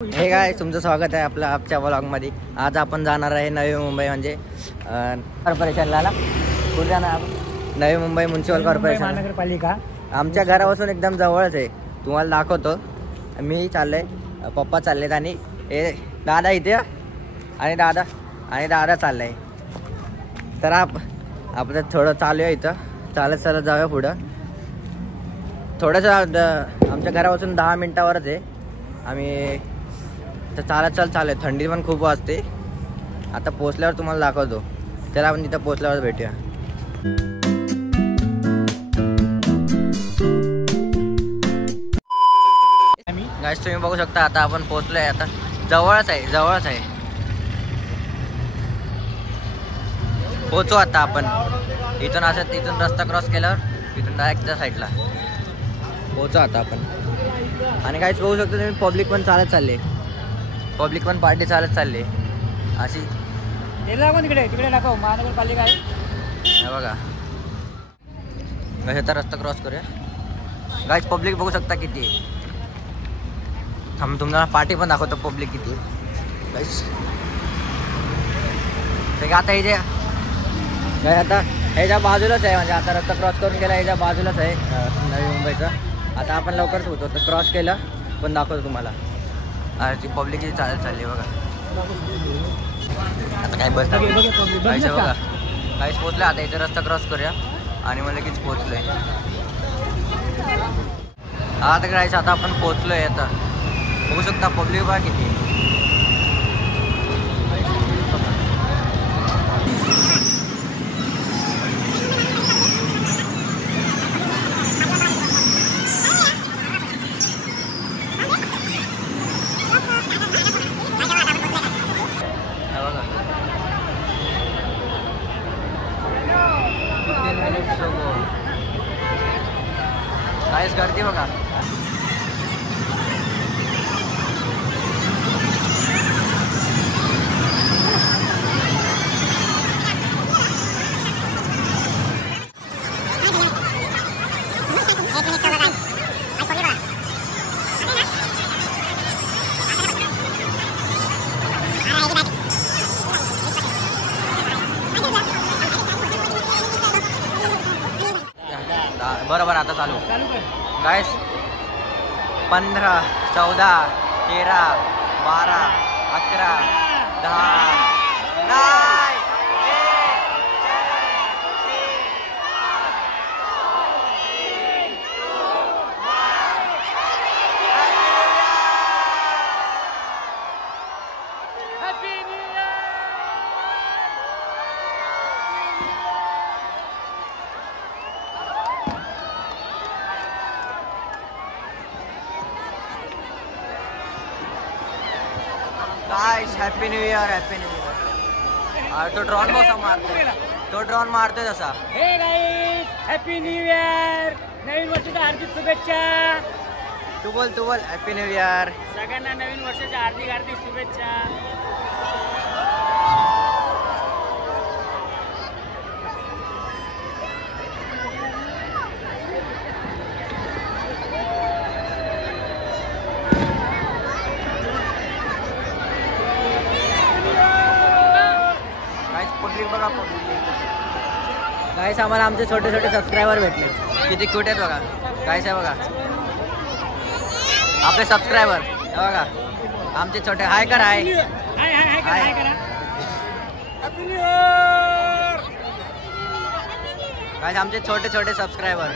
हे काय तुमचं स्वागत आहे आपलं आजच्या व्लॉगमध्ये। आज आपण जाणार आहे नवी मुंबई म्हणजे कॉर्पोरेशनला ना, कुठे जाणार आपण? नवी मुंबई म्युन्सिपल कॉर्पोरेशन महानगरपालिका आमच्या घरापासून एकदम जवळच आहे, तुम्हाला दाखवतो। मी चालले, पप्पा चाललेत आणि हे दादा इथे आणि दादा चाललाय। तर आपलं थोडं चालू आहे, इथं चालत जाऊया पुढं। थोडंसं आमच्या घरापासून 10 मिनिटावरच आहे। आम्ही तर चालू आहे, थंडी पण खूप वाजते। आता पोचल्यावर तुम्हाला दाखवतो, त्याला आपण तिथं पोचल्यावर भेटूया। गाइस तुम्ही बघू शकता, आता आपण पोचलोय, आता जवळच आहे। पोचू आता आपण इथून रस्ता क्रॉस केल्यावर इथून डायरेक्ट त्या साईडला पोचू आता आपण। आणि गाइस बघू शकता तुम्ही, पब्लिक पण पब्लिक पण पार्टी चालत चालली अशी। तिकडे दाखव, महानगरपालिका आहे हे बघा। आता रस्ता क्रॉस करूया गाइस। पब्लिक बघू शकता किती आहे। तुम्हाला पार्टी पण दाखवतो, पब्लिक किती गाइस। आता इथे आता ह्याच्या बाजूलाच आहे, म्हणजे आता रस्ता क्रॉस करून गेला, ह्याच्या बाजूलाच आहे नवी मुंबईचा। आता आपण लवकरच होतो, तर क्रॉस केलं पण दाखवतो तुम्हाला। ती पब्लिक चालली बघा। आता काय बस बघा काहीच पोचलं। आता इथे रस्ता क्रॉस करूया आणि मग लगेच पोचलोय। आता करायचं, आता आपण पोचलोय। आता बघू शकता पब्लिक बघा किती। काहीच गर्दी बघा। बरोबर आता चालू guys. 15, 14, 13, 12, 11, 10 9 guys happy new year. तो ड्रोन मारतोय तसा। Hey guys happy new year, नवीन वर्षाच्या हार्दिक शुभेच्छा। तू बोल हॅपी न्यू इयर। सगळ्यांना नवीन वर्षाच्या हार्दिक शुभेच्छा। गाइस आम्हाला आमचे छोटे सबस्क्रायबर भेटले, किती क्यूट आहेत बघा। गाइस आहे बघा आपले सबस्क्रायबर, हे बघा आमचे छोटे। हाय कर, हाय गाइस आमचे छोटे सबस्क्रायबर।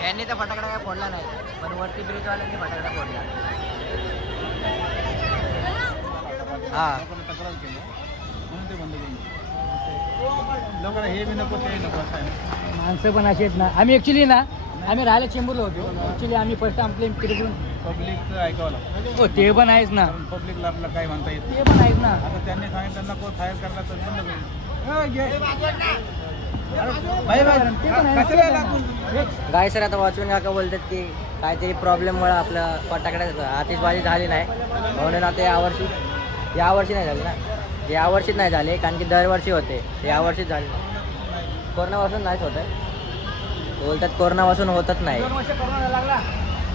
यांनी तर फटाकडा काय फोडला नाही, पण वरती ब्रिजवाल्यांनी फटाकडा फोडला। तक्रार केली म्हणून ते बंद केलं। लोकांना हे बी नको ते नको असं माणसं पण अशी आहेत ना। आम्ही ॲक्च्युली ना, आम्ही राहायला चेंबूरला होतो। ॲक्च्युली आम्ही फर्स्ट आपले तिकडून पब्लिकचं ऐकावं लागतं। हो ते पण आहेच ना, पब्लिकला आपलं काय म्हणता येत ते पण आहेच ना। आता त्यांनी सांगितलं त्यांना कोण फायर करला तर बंद होईल। Bye bye. ते पण आहे. कचऱ्याला लागून. गाय सर आता वॉचमॅन काका बोलतात की काहीतरी प्रॉब्लेममुळे आपलं फटाकडे आतिषबाजी झाली नाही म्हणून आता यावर्षी नाही झाली ना. यावर्षीच नाही झाले कारण की दरवर्षी होते, यावर्षीच झाले नाही. कोरोनापासून नाहीच होत आहे बोलतात, कोरोनापासून होतच नाही. 2 वर्ष कोरोना लागला.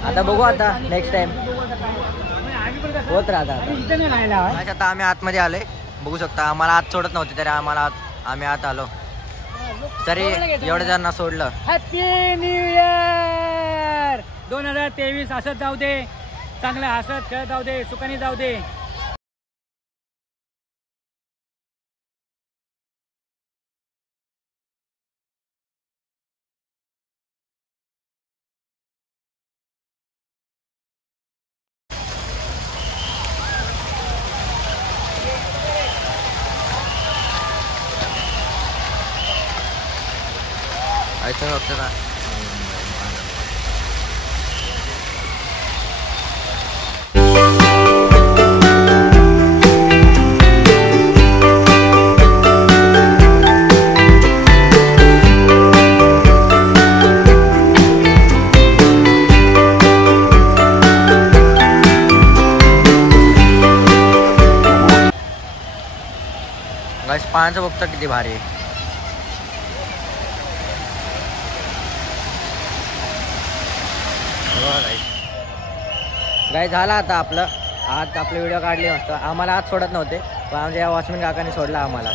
आता बघू आता नेक्स्ट टाइम आम्ही पण कसं होत राहतात. आम्ही इथे नाही राहिला आहे. आता आम्ही आतमध्ये आलोय बघू शकता. आम्हाला आत सोडत नव्हते तरी आम्ही आत आलो तरी एवढे जणांना सोडलं. Happy new year 2023. असंच जाऊ दे, चांगलं हसत खेळत जाऊ दे, सुखाने जाऊ दे. ऐकून बघतो ना. गाइस पाण्याचं बघतो किती भारी आहे. गाय झाला आता आपलं आज आपले व्हिडिओ काढले मस्त. आम्हाला आज सोडत नव्हते पण आमच्या वॉचमॅन काकाने सोडला आम्हाला.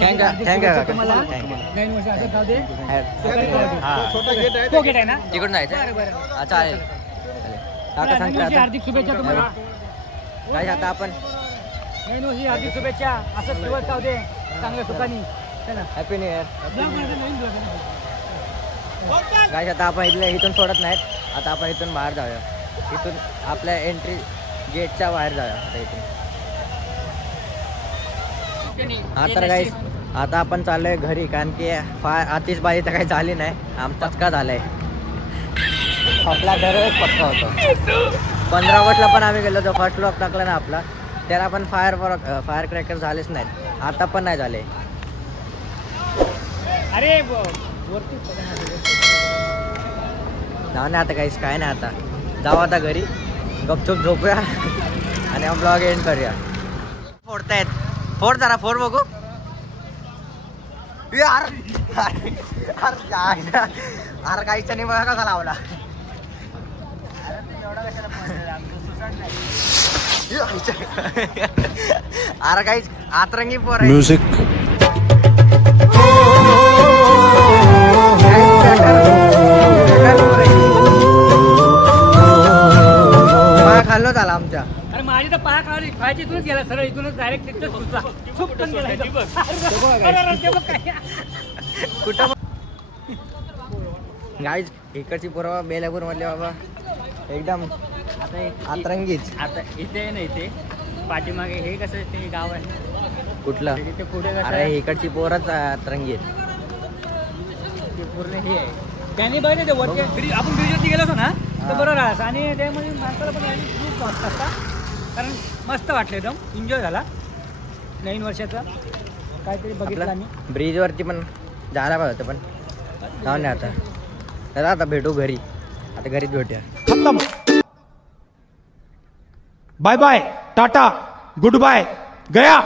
थँक्यू काका. नवीन वर्ष असंच जाऊ दे. हां छोटा गेट आहे. तो गेट आहे ना. तिकडून जायचं. हा चालेल काका नवीन सांगते वर्षी आता. हार्दिक शुभेच्छा तुम्हाला. गाइस आता आपण नवीन वर्षी हार्दिक शुभेच्छा. असंच दिवस जाऊ दे चांगल्या सुखाने. चला हॅपी न्यू इयर. नवीन दिवस. गाइस आता आपण इथून सोडत नाहीत. आता आपण इथून बाहेर जाऊया. इथून आपल्या एंट्री गेटच्या बाहेर जाऊया आता इथून. हा तर गाइस आता आपण चाललोय घरी कारण की आतिषबाजी तर काही झाली नाही. आमचाच का झालाय आपला दरवेळेस पक्का होतो. 15 ऑगस्टला पण आम्ही गेलो होतो. फर्स्ट ब्लॉक टाकला ना आपला त्याला पण फायर क्रॅकर झालेच नाहीत. आता पण नाही झाले. अरे वरती जाऊ नाही आता काहीच काय नाही. आता जाऊ आता घरी गपचूप झोपूया आणि ब्लॉग एंड करूया. फोडतायत. फोड जरा फोड बघू. अरे काहीच नाही बघा कसा लावला. अरे काहीच आतरंगी पोर आहे. म्युझिक खाल्लो झाला आमच्या. अरे माझी तर पाया खाली खायची इथूनच गेला सरळ इथूनच डायरेक्ट तिथंच घुसला. सुपटून गेला इथं. अरे, ते बघ काय. कुठं गाईज इकडची पोरवा बेलापूर मधले बाबा एकदम आता आतरंगीच. आता इथे नाही ते पाठीमागे हे कसं ते गाव आहे कुठलं तिथे पुढे कसं अरे आहे, इकडची पोरच आतरंगी आहेत. ते पूर्ण हे आहे. त्यांनी बघितलं ते वरती आपण ब्रिजवरती गेलो होतो ना तर बरोबर आहे. आणि त्यामध्ये माणसाला पण खूप वाटत असतात कारण मस्त वाटलं एकदम एन्जॉय झाला. नवीन वर्षाचा काहीतरी बघितलं आम्ही. ब्रिजवरती पण जायला पाहिजे होतं पण जाऊन नाही आता. तर आता भेटू घरी. आता घरीच भेटूया. खत्म. Bye bye tata goodbye गया.